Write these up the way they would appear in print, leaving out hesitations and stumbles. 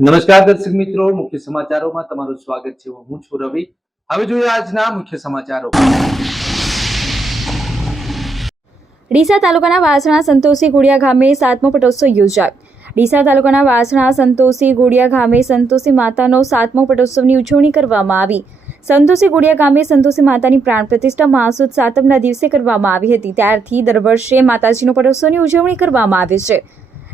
નમસ્કાર દર્શક મિત્રો, મુખ્ય સમાચારોમાં તમારું સ્વાગત છે। હું છું રવિ। હવે જોઈએ આજના મુખ્ય સમાચારો। ડીસા તાલુકાના વાસણા સંતોષી ગુડિયા ગામે 7મો પટોત્સવ યોજાયો। ડીસા તાલુકાના વાસણા સંતોષી ગુડિયા ગામે સંતોષી માતાનો 7મો પટોત્સવની ઉજવણી કરવામાં આવી। સંતોષી ગુડિયા ગામે સંતોષી માતાની પ્રાણ પ્રતિષ્ઠા મહાસુદ સાતમના દિવસે કરવામાં આવી હતી। ત્યારથી દર વર્ષે માતાજીનો પટોત્સવની ઉજવણી કરવામાં આવે છે।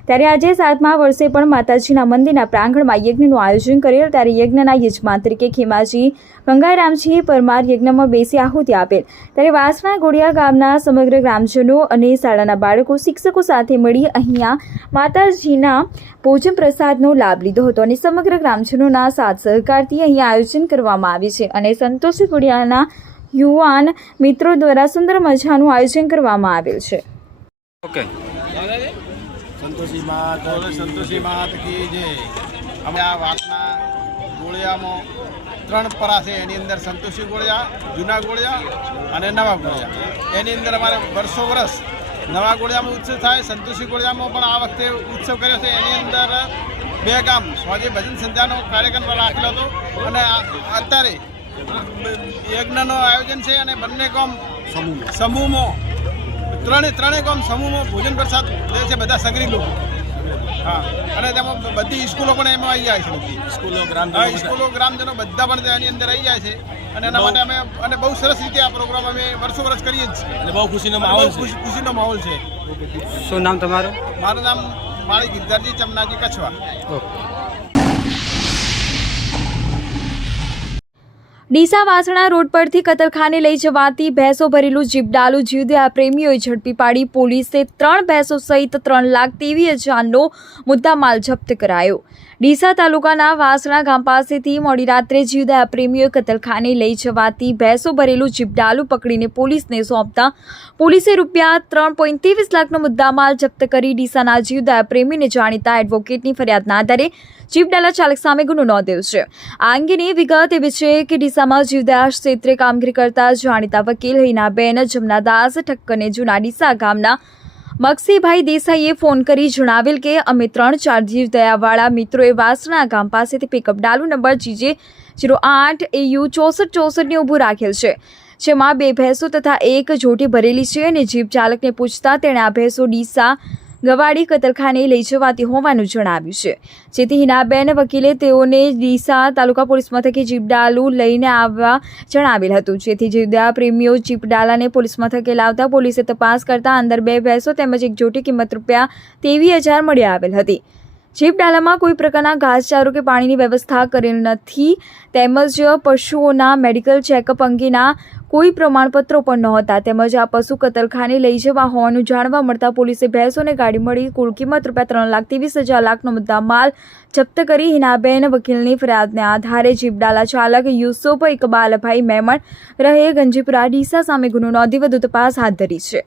ત્યારે આજે 7મા વર્ષે પણ માતાજીના મંદિરના પ્રાંગણમાં યજ્ઞનું આયોજન કરેલ। ત્યારે યજ્ઞના યજમાન તરીકે ખેમાજી ગંગારામજી પરમાર યજ્ઞમાં બેસી આહુતિ આપેલ। ત્યારે વાસણા ગોળિયા ગામના સમગ્ર ગ્રામજનો અને શાળાના બાળકો શિક્ષકો સાથે મળી અહીંયા માતાજીના ભોજન પ્રસાદનો લાભ લીધો હતો અને સમગ્ર ગ્રામજનોના સાથ સહકારથી અહીંયા આયોજન કરવામાં આવે છે અને સંતોષી ગોળિયાના યુવાન મિત્રો દ્વારા સુંદર મજાનું આયોજન કરવામાં આવેલ છે। संतोषी मात की जय। અમે આ વાતના ગોળિયામાં 3 પરા છે। એની અંદર સંતોષી ગોળિયા, જૂના ગોળિયા અને નવા ગોળિયા। એની અંદર અમારે વર્ષો વર્ષ નવા ગોળિયામાં ઉત્સવ થાય, સંતોષી ગોળિયામાં પણ આ વખતે ઉત્સવ કર્યો છે। એની અંદર 2 ગામ સ્વાજી ભજન સંધ્યાનો કાર્યક્રમ રાખેલો હતો અને અત્યારે યજ્ઞનું આયોજન છે અને બંને ગામ સમૂહમાં ત્રણે ગામ સમૂહમાં ભોજન પ્રસાદ લે છે બધા સગરી લોકો। હા, અને તેમાં બધી સ્કૂલો પણ એમાં આવી જાય છે। બધી સ્કૂલો ગ્રામજનો બધા પણ એની અંદર આવી જાય છે અને એના માટે અમે અને બહુ સરસ રીતે આ પ્રોગ્રામ અમે વર્ષો વર્ષ કરીએ જ છીએ અને બહુ ખુશીનો માહોલ છે। શું નામ તમારું? મારું નામ માળી ગિરધારજી ચમનાજી કચ્છવા। ડીસા વાસણા રોડ પરથી કતલખાને લઈ જવાતી ભેંસો ભરેલું જીપડાલું જીવદયા પ્રેમીઓએ ઝડપી પાડી પોલીસે 3 ભેંસો સહિત 3,23,000નો મુદ્દામાલ જપ્ત કરાયો। ડીસા તાલુકાના વાસણા ગામ પાસેથી મોડી રાત્રે જીવદયા પ્રેમીઓએ કતલખાને લઈ જવાતી ભેંસો ભરેલું જીપડાલું પકડીને પોલીસને સોંપતા પોલીસે રૂપિયા 3.23 લાખનો મુદ્દામાલ જપ્ત કરી ડીસાના જીવદયા પ્રેમીને જાણીતા એડવોકેટની ફરિયાદના આધારે જીપડાલા ચાલક સામે ગુનો નોંધ્યો છે। આ અંગેની વિગત એવી છે કે ડીસામાં જીવદયા ક્ષેત્રે કામગીરી કરતા જાણીતા વકીલ હિનાબેન જમનાદાસ ઠક્કરને જૂના ડીસા ગામના મકસીભાઈ દેસાઈએ ફોન કરી જણાવેલ કે અમે 3-4 જીવદયાવાળા મિત્રોએ વાસણા ગામ પાસેથી pickup Dalu number GJ08 AU 6464ને ઊભું રાખેલ છે, જેમાં 2 ભેંસો તથા 1 જોટી ભરેલી છે અને જીપ ચાલકને પૂછતા તેણે આ ભેંસો ડીસા ગવાડી કતલખાને લઈ જવાતી હોવાનું જણાવ્યું છે। જેથી હિનાબેન વકીલે તેઓને ડીસા તાલુકા પોલીસ મથકે જીપડાલું લઈને આવવા જણાવેલ હતું। જેથી જીવદયા પ્રેમીઓ જીપડાલાને પોલીસ મથકે લાવતા પોલીસે તપાસ કરતા અંદર 2 ભેંસો તેમજ 1 જોટી કિંમત રૂપિયા 23,000 મળી આવેલ હતી। જીપડાલામાં કોઈ પ્રકારના ઘાસચારો કે પાણીની વ્યવસ્થા કરેલ નથી તેમજ પશુઓના મેડિકલ ચેકઅપ અંગેના કોઈ પ્રમાણપત્રો પણ નહોતા તેમજ આ પશુ કતલખાને લઈ જવા હોવાનું જાણવા મળતા પોલીસે ભેંસોને ગાડી મળી કુલ કિંમત રૂપિયા 3,23,000 લાખનો મુદ્દામાલ જપ્ત કરી હિનાબેન વકીલની ફરિયાદને આધારે જીપડાલા ચાલક યુસુફ ઇકબાલભાઈ મેમણ રહે ગંજીપુરા ડીસા સામે ગુનો નોંધી વધુ તપાસ હાથ ધરી છે।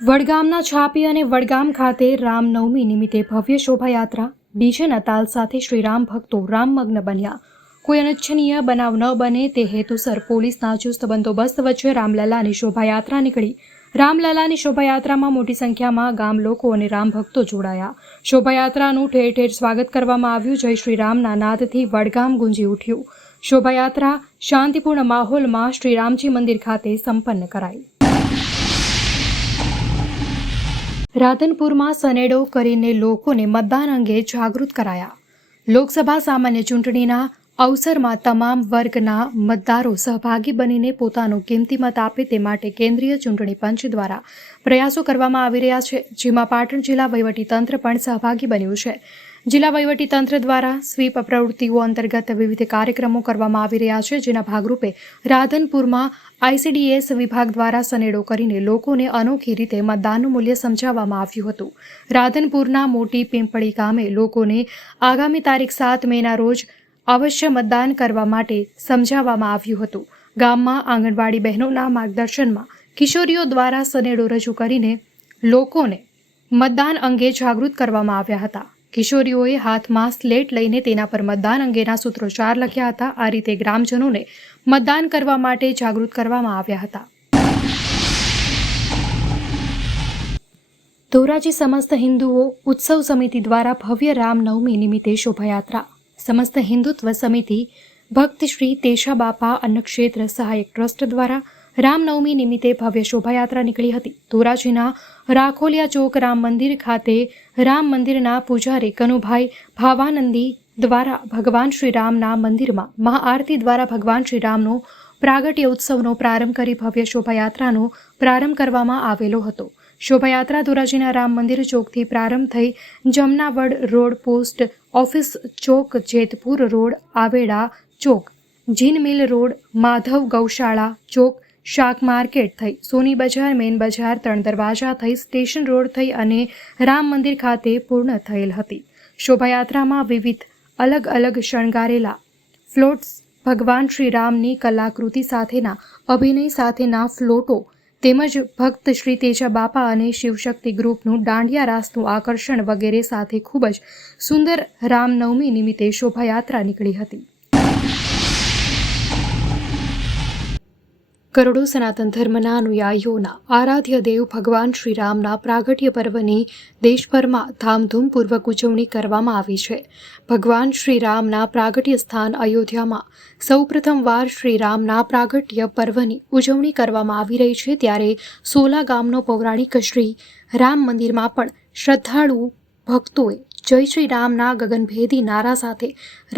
વડગામના છાપી અને વડગામ ખાતે રામનવમી નિમિત્તે ભવ્ય શોભાયાત્રા ડીજેના તાલ સાથે શ્રીરામ ભક્તો રામમગ્ન બન્યા। કોઈ અનિચ્છનીય બનાવ ન બને તે હેતુસર પોલીસના ચુસ્ત બંદોબસ્ત વચ્ચે રામલલાની શોભાયાત્રા નીકળી। રામલલાની શોભાયાત્રામાં મોટી સંખ્યામાં ગામ લોકો અને રામ ભક્તો જોડાયા। શોભાયાત્રાનું ઠેર ઠેર સ્વાગત કરવામાં આવ્યું। જય શ્રી રામના નાદથી વડગામ ગુંજી ઉઠ્યું। શોભાયાત્રા શાંતિપૂર્ણ માહોલમાં શ્રીરામજી મંદિર ખાતે સંપન્ન કરાઈ। રાધનપુરમાં સનેડો કરીને લોકોને મતદાન અંગે જાગૃત કરાયા। લોકસભા સામાન્ય ચૂંટણીના અવસરમાં તમામ વર્ગના મતદારો સહભાગી બનીને પોતાનો કિંમતી મત આપે તે માટે કેન્દ્રીય ચૂંટણી પંચ દ્વારા પ્રયાસો કરવામાં આવી રહ્યા છે, જેમાં પાટણ જિલ્લા વહીવટીતંત્ર પણ સહભાગી બન્યું છે। જિલ્લા વહીવટીતંત્ર દ્વારા સ્વીપ પ્રવૃત્તિઓ અંતર્ગત વિવિધ કાર્યક્રમો કરવામાં આવી રહ્યા છે, જેના ભાગરૂપે રાધનપુરમાં ICDS વિભાગ દ્વારા સનેડો કરીને લોકોને અનોખી રીતે મતદાનનું મૂલ્ય સમજાવવામાં આવ્યું હતું। રાધનપુરના મોટી પિંપળી ગામે લોકોને આગામી તારીખ 7 મેના રોજ અવશ્ય મતદાન કરવા માટે સમજાવવામાં આવ્યું હતું। ગામમાં આંગણવાડી બહેનોના માર્ગદર્શનમાં કિશોરીઓ દ્વારા સનેડો રજૂ કરીને લોકોને મતદાન અંગે જાગૃત કરવામાં આવ્યા હતા। કિશોરીઓએ હાથમાં સ્લેટ લઈને તેના પર મતદાન અંગેના સૂત્રોચ્ચાર લખ્યા હતા। આ રીતે ગ્રામજનોને મતદાન કરવા માટે જાગૃત કરવામાં આવ્યા હતા। ધોરાજી સમસ્ત હિન્દુઓ ઉત્સવ સમિતિ દ્વારા ભવ્ય રામનવમી નિમિત્તે શોભાયાત્રા. સમસ્ત હિન્દુત્વ સમિતિ ભક્ત શ્રી તેશાબાપા અન્નક્ષેત્ર સહાયક ટ્રસ્ટ દ્વારા રામનવમી નિમિત્તે ભવ્ય શોભાયાત્રા નીકળી હતી. ધોરાજીના રાખોલિયા ચોક રામ મંદિર ખાતે રામ મંદિરના પૂજારી કનુભાઈ ભાવાનંદી દ્વારા ભગવાન શ્રી રામના મંદિરમાં મહાઆરતી દ્વારા ભગવાન શ્રી રામનો પ્રાગટ્ય ઉત્સવનો પ્રારંભ કરી ભવ્ય શોભાયાત્રાનો પ્રારંભ કરવામાં આવેલો હતો. શોભાયાત્રા ધોરાજીના રામ મંદિર ચોકથી પ્રારંભ થઈ જમનાવડ રોડ, પોસ્ટ ઓફિસ ચોક, જેતપુર રોડ, આવેડા ચોક, જીન મિલ રોડ, માધવ ગૌશાળા ચોક, શાક માર્કેટ થઈ સોની બજાર, મેન બજાર, ત્રણ દરવાજા થઈ સ્ટેશન રોડ થઈ અને રામ મંદિર ખાતે પૂર્ણ થયેલ હતી. શોભાયાત્રામાં વિવિધ અલગ અલગ શણગારેલા ફ્લોટ્સ, ભગવાન શ્રી રામની કલાકૃતિ સાથેના અભિનય સાથેના ફ્લોટો તેમજ ભક્ત શ્રી તેજા બાપા અને શિવશક્તિ ગ્રુપનું દાંડિયા રાસનું આકર્ષણ વગેરે સાથે ખૂબ જ સુંદર રામનવમી નિમિત્તે શોભાયાત્રા નીકળી હતી. કરોડો સનાતન ધર્મના અનુયાયીઓના આરાધ્ય દેવ ભગવાન શ્રી રામના પ્રાગટ્ય પર્વની દેશભરમાં ધામધૂમપૂર્વક ઉજવણી કરવામાં આવી છે. ભગવાન શ્રી રામના પ્રાગટ્ય સ્થાન અયોધ્યામાં સૌપ્રથમવાર શ્રી રામના પ્રાગટ્ય પર્વની ઉજવણી કરવામાં આવી રહી છે. ત્યારે સોલા ગામનો પૌરાણિક શ્રી રામ મંદિરમાં પણ શ્રદ્ધાળુ ભક્તોએ જય શ્રી રામના ગગનભેદી નારા સાથે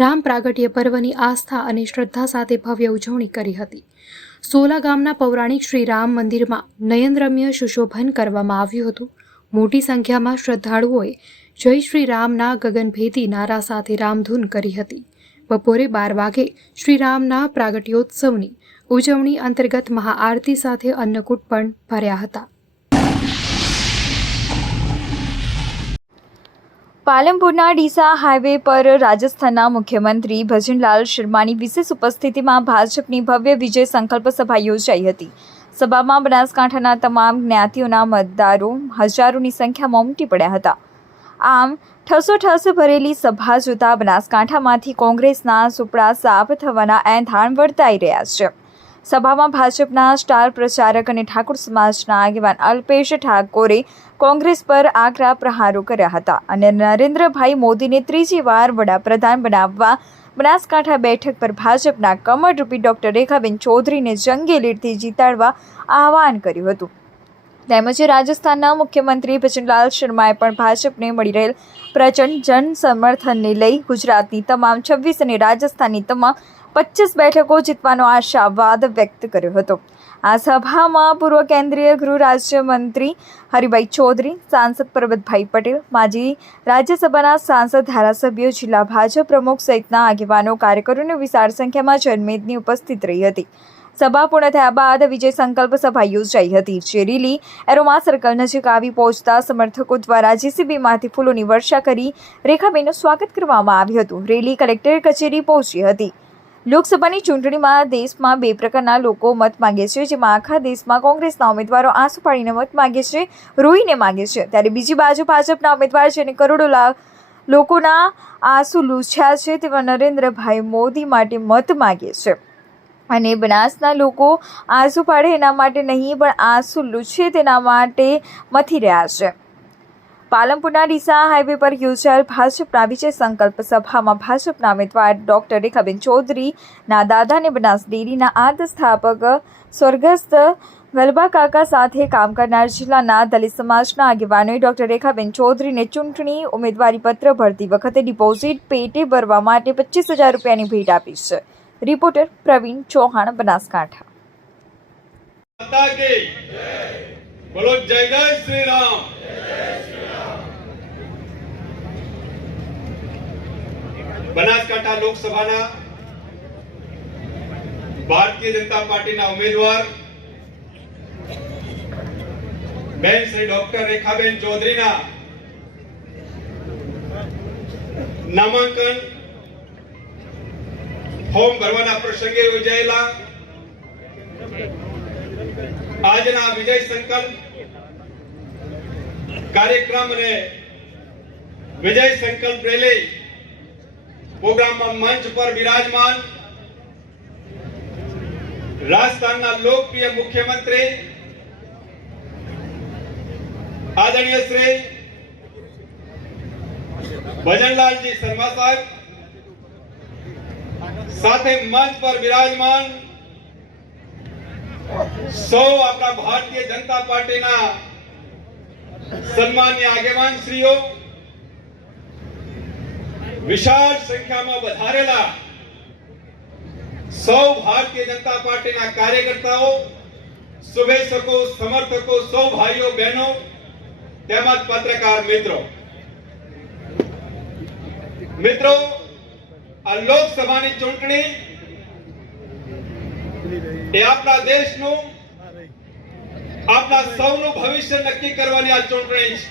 રામ પ્રાગટ્ય પર્વની આસ્થા અને શ્રદ્ધા સાથે ભવ્ય ઉજવણી કરી હતી. સોલા ગામના પૌરાણિક શ્રી રામ મંદિરમાં નયનરમ્ય સુશોભન કરવામાં આવ્યું હતું. મોટી સંખ્યામાં શ્રદ્ધાળુઓએ જય શ્રી રામના ગગનભેદી નારા સાથે રામધૂન કરી હતી. બપોરે 12 વાગે શ્રી રામના પ્રાગટ્યોત્સવની ઉજવણી અંતર્ગત મહાઆરતી સાથે અન્નકૂટ પણ ભર્યા હતા. પાલનપુરના ડીસા હાઈવે પર રાજસ્થાનના મુખ્યમંત્રી ભજનલાલ શર્માની વિશેષ ઉપસ્થિતિમાં ભાજપની ભવ્ય વિજય સંકલ્પ સભા યોજાઈ હતી. સભામાં બનાસકાંઠાના તમામ જ્ઞાતિઓના મતદારો હજારોની સંખ્યામાં ઉમટી પડ્યા હતા. આમ ઠસોઠસ ભરેલી સભા જોતા બનાસકાંઠામાંથી કોંગ્રેસના સુપડા સાફ થવાના એંધાણ વર્તાઈ રહ્યા છે. સભામાં ભાજપના સ્ટાર પ્રચારક અને ઠાકોર સમાજના આગેવાન અલ્પેશ ઠાકોરે કોંગ્રેસ પર આકરા પ્રહારો કર્યા હતા અને નરેન્દ્રભાઈ મોદીને ત્રીજી વાર વડાપ્રધાન બનાવવા બનાસકાંઠા બેઠક પર ભાજપના કમળરૂપી ડોક્ટર રેખાબેન ચૌધરીને જંગી લીડથી જીતાડવા આહવાન કર્યું હતું. તેમજ રાજસ્થાનના મુખ્યમંત્રી ભજનલાલ શર્માએ પણ ભાજપને મળી રહેલ પ્રચંડ જન સમર્થનને લઈ ગુજરાતની તમામ 26 અને રાજસ્થાનની તમામ 25 બેઠકો જીતવાનો આશાવાદ વ્યક્ત કર્યો હતો. આ સભામાં પૂર્વ કેન્દ્રીય ગૃહ રાજ્યમંત્રી હરિભાઈ ચૌધરી, સાંસદ પરબતભાઈ પટેલ, માજી રાજ્યસભાના સાંસદ, ધારાસભ્યો, જિલ્લા ભાજપ પ્રમુખ સહિતના આગેવાનો, કાર્યકરોની વિશાળ સંખ્યામાં જનમેદની ઉપસ્થિત રહી હતી. સભા પૂર્ણ થયા બાદ વિજય સંકલ્પ સભા યોજાઈ હતી. જે રેલી એરોમા સર્કલ નજીક આવી પહોંચતા સમર્થકો દ્વારા જેસીબીમાંથી ફૂલોની વર્ષા કરી રેખાબેનનું સ્વાગત કરવામાં આવ્યું હતું. રેલી કલેક્ટર કચેરી પહોંચી હતી. લોકસભાની ચૂંટણીમાં દેશમાં 2 પ્રકારના લોકો મત માંગે છે, જેમાં આખા દેશમાં કોંગ્રેસના ઉમેદવારો આંસુ પાડીને મત માંગે છે, રોઈને માંગે છે, ત્યારે બીજી બાજુ ભાજપના ઉમેદવાર જેને કરોડો લોકોના આંસુ લૂછ્યા છે તેવા નરેન્દ્રભાઈ મોદી માટે મત માંગે છે. અને બનાસના લોકો આંસુ પાડે એના માટે નહીં, પણ આંસુ લૂછે તેના માટે મથી રહ્યા છે. પાલનપુરના ડીસા હાઈવે પર યોજાયેલ ભાજપના વિજય સંકલ્પ સભામાં ભાજપના ઉમેદવાર ડોક્ટર રેખાબેન ચૌધરીના દાદા અને બનાસ ડેરીના આદ્ય સ્થાપક સ્વર્ગસ્થ વલ્લભા કાકા સાથે કામ કરનાર જિલ્લાના દલિત સમાજના આગેવાનોએ ડોક્ટર રેખાબેન ચૌધરીને ચૂંટણી ઉમેદવારી પત્ર ભરતી વખતે ડિપોઝિટ પેટે ભરવા માટે 25,000 રૂપિયાની ભેટ આપી છે. રિપોર્ટર પ્રવીણ ચૌહાણ, બનાસકાંઠા. બોલો જય જય શ્રી રામ. બનાસકાંઠા લોકસભાના ભારતીય જનતા પાર્ટીના ઉમેદવાર બેન શ્રી ડોક્ટર રેખાબેન ચૌધરીના નામાંકન ફોર્મ ભરવાના પ્રસંગે યોજાયેલા આજના વિજય સંકલ્પ કાર્યક્રમ અને વિજય સંકલ્પ રેલી પ્રોગ્રામમાં મંચ પર વિરાજમાન રાજસ્થાનના લોકપ્રિય મુખ્યમંત્રી આદરણીય શ્રી ભજનલાલજી શર્મા સાહેબ, સાથે મંચ પર બિરાજમાન સૌ આપણા ભારતીય જનતા પાર્ટીના સન્માનીય આગેવાન શ્રીઓ, વિશાળ સંખ્યામાં વધારેલા સૌ ભારતીય જનતા પાર્ટીના કાર્યકર્તાઓ, શુભેચ્છકો, સમર્થકો, સૌ ભાઈઓ બહેનો તેમજ પત્રકાર મિત્રો, આ લોકસભાની ચૂંટણી એ આપણા દેશનું, આપણા સૌનું ભવિષ્ય નક્કી કરવાની આ ચૂંટણી છે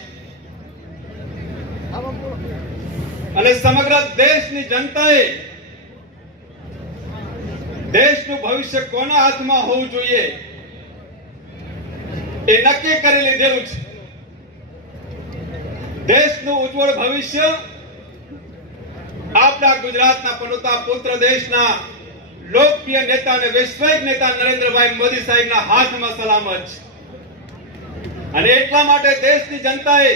અને સમગ્ર દેશની જનતાએ દેશનું ભવિષ્ય કોના હાથમાં હોવું જોઈએ એ નક્કી કરી લીધેલું છે. દેશનું ઉજ્જવળ ભવિષ્ય આપણા ગુજરાતના પનોતા પુત્ર, દેશના લોકપ્રિય નેતા અને વૈશ્વિક નેતા નરેન્દ્રભાઈ મોદી સાહેબના હાથમાં સલામત છે અને એટલા માટે દેશની જનતાએ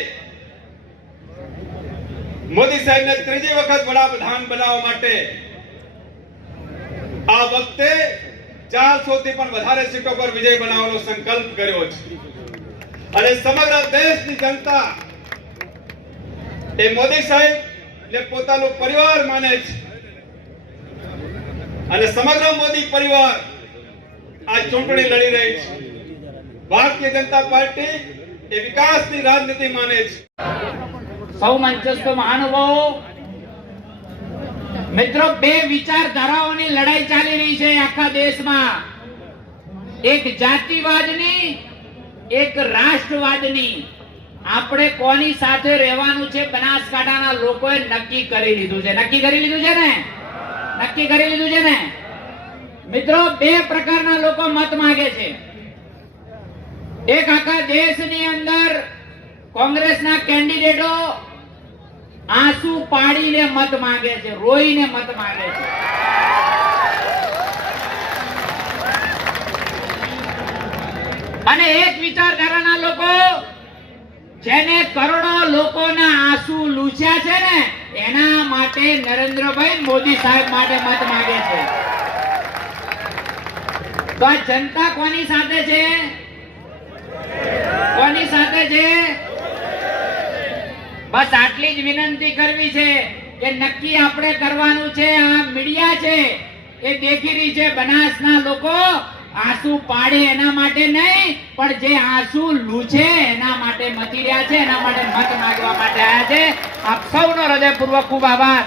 મોદી સાહેબને ત્રીજી વખત વડાપ્રધાન બનાવવા માટે આ વખતે 400 થી પણ વધારે સીટો પર વિજય બનાવવાનો સંકલ્પ કર્યો છે અને સમગ્ર દેશની જનતા એ મોદી સાહેબ ને પોતાનો પરિવાર માને છે અને સમગ્ર મોદી પરિવાર આ ચૂંટણી લડી રહી છે. ભારતીય જનતા પાર્ટી એ વિકાસની રાજનીતિ માને છે. સૌ મંચસ્થ મહાનુભાવો, મિત્રો, બે વિચારધારાઓની લડાઈ ચાલી રહી છે આખા દેશમાં. એક જાતિવાદની, એક રાષ્ટ્રવાદની. આપણે કોની સાથે રહેવાનું છે બનાસકાંઠાના લોકોએ નક્કી કરી લીધું છે. નક્કી કરી લીધું છે ને? નક્કી કરી લીધું છે ને? મિત્રો, બે પ્રકારના લોકો મત માંગે છે. એક આખા દેશની અંદર કોંગ્રેસના કેન્ડિડેટો આંસુ પાડીને મત માંગે છે, રોઈને મત માંગે છે. અને એક વિચારધારાના લોકો જેને કરોડો લોકોના આંસુ લૂછ્યા છે ને, એના માટે નરેન્દ્રભાઈ મોદી સાહેબ માટે મત માંગે છે. તો આ જનતા કોની સાથે છે? કોની સાથે છે? બસ આટલી જ વિનંતી કરવી છે કે નક્કી આપણે કરવાનું છે. આ મીડિયા છે એ દેખી રહી છે, બનાસના લોકો આંસુ પાડે એના માટે નહીં, પણ જે આંસુ લૂછે એના માટે મચી રહ્યા છે, એના માટે મત માંગવા માટે આવ્યા છે. આપ સૌનો હૃદયપૂર્વક ખૂબ આભાર.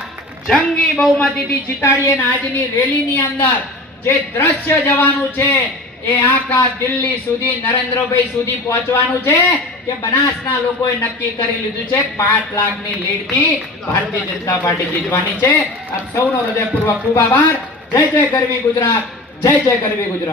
જંગી બહુમતીથી જીતાડીએ અને આજની રેલીની અંદર જે દ્રશ્ય જવાનું છે એ આખા દિલ્હી સુધી, નરેન્દ્રભાઈ સુધી પહોંચવાનું છે કે બનાસના લોકોએ નક્કી કરી લીધું છે 5 લાખની લીડથી ભારતીય જનતા પાર્ટી જીતવાની છે. આપ સૌનો હૃદયપૂર્વક ખૂબ આભાર. જય જય ગરવી ગુજરાત, જય જય ગરવી ગુજરાત.